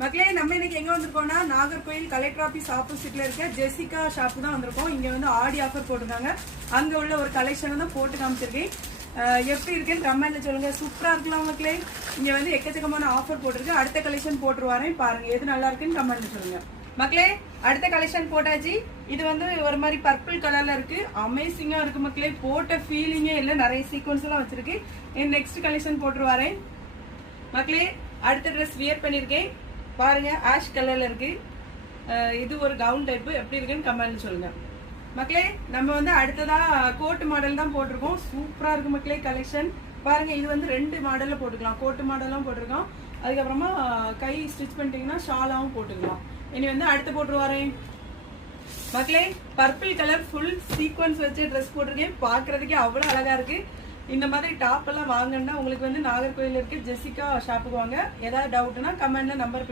மக்களே நம்ம இன்னைக்கு எங்க வந்திருக்கோம்னா நாகர்கோயில் கலெக்டர் ஆபீஸ் ஆப்போசிட்ல இருக்க ஜெசிகா ஷாப்பு தான் வந்திருக்கோம். இங்க வந்து ஆடி ஆஃபர் போட்டிருக்காங்க. அங்க உள்ள ஒரு கலெக்ஷன் தான் போட்டு காமிச்சிருக்கேன். எப்படி இருக்குன்னு கமெண்ட்ல சொல்லுங்க. சூப்பரா இருக்கலாம் மக்களே. இங்க வந்து எக்கச்சக்கமான ஆஃபர் போட்டிருக்கு. அடுத்த கலெக்ஷன் போட்டுருவாரேன் பாருங்க, எது நல்லா இருக்குன்னு கமெண்ட்ல சொல்லுங்க. மக்களே அடுத்த கலெக்ஷன் போட்டாச்சு. இது வந்து ஒரு மாதிரி பர்பிள் கலர்ல இருக்கு. அமேசிங்கா இருக்கு மக்களே. போட்ட ஃபீலிங்கே இல்லை, நிறைய சீக்வன்ஸ் எல்லாம் வச்சிருக்கு. நெக்ஸ்ட் கலெக்ஷன் போட்டுருவாரேன் மக்களே. அடுத்த ட்ரெஸ் வியர் பண்ணிருக்கேன் பாருங்க, ஆஷ் கலர்ல இருக்கு. இது ஒரு கவுன் டைப், எப்படி இருக்குன்னு கமெண்ட்ல சொல்லுங்க மக்களே. நம்ம வந்து அடுத்ததா கோட் மாடல் தான் போட்டிருக்கோம். சூப்பரா இருக்கு மக்களே கலெக்ஷன் பாருங்க. இது வந்து 2 மாடல்ல போட்டுக்கலாம். கோட்டு மாடலும் போட்டிருக்கோம், அதுக்கப்புறமா கை ஸ்டிச் பண்ணிட்டீங்கன்னா ஷாலாவும் போட்டுக்கலாம். இனி வந்து அடுத்து போட்டுருவாரேன் மக்களே. பர்பிள் கலர் ஃபுல் சீக்வன்ஸ் வச்சு ட்ரெஸ் போட்டிருக்கேன். பாக்குறதுக்கே அவ்வளவு அழகா இருக்கு. இந்த மாதிரி டாப் எல்லாம் வாங்கன்னா உங்களுக்கு வந்து நாகர்கோயில் இருக்கு ஜெசிகா ஷாப்புக்கு வாங்க. ஏதாவது டவுட்னா கமெண்ட்ல நம்பர்